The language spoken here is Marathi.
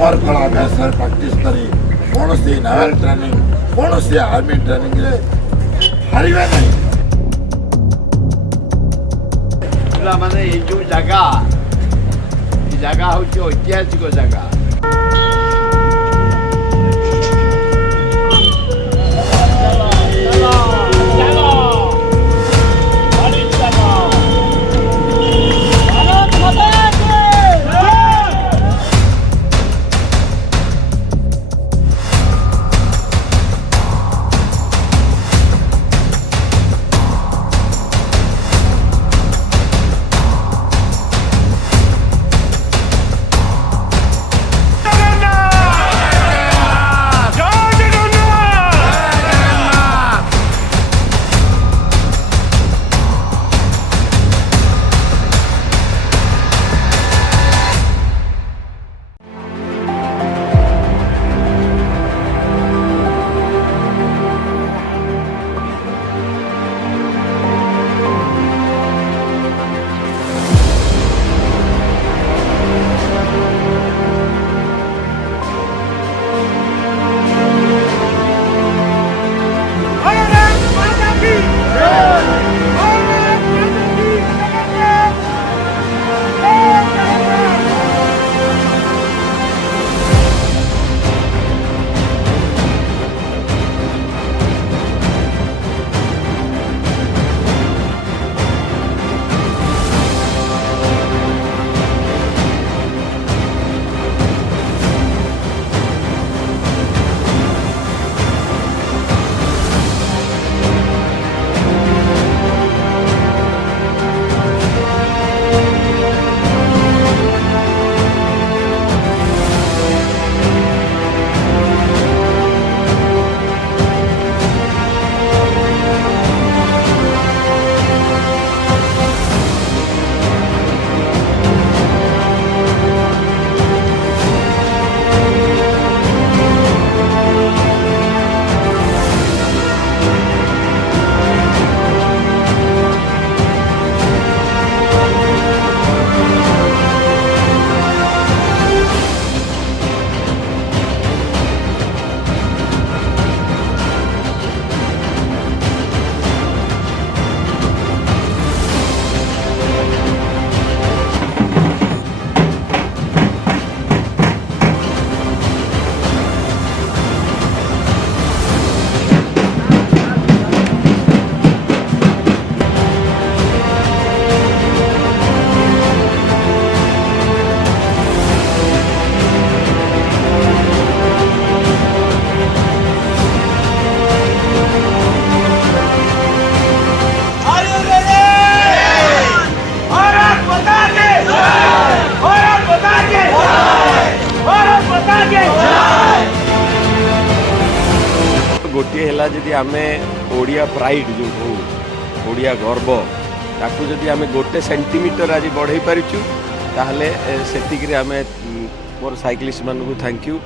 समर कला अभ्यास प्रैक्टिस करी कौन सी नेवल ट्रेनिंग कौन सी आर्मी ट्रेनिंग रे हारिबे नहीं पिला माने ए जो जगह हूँ ऐतिहासिक जगह गोटे है जदि आम ओडिया प्राइड जो हो ओडिया गर्व ताकू जदि आम गोटे सेंटीमीटर आज बढ़ई पारिचु ताहले सेतिकरे आम मोर साइक्लिस्ट मानू थैंक यू।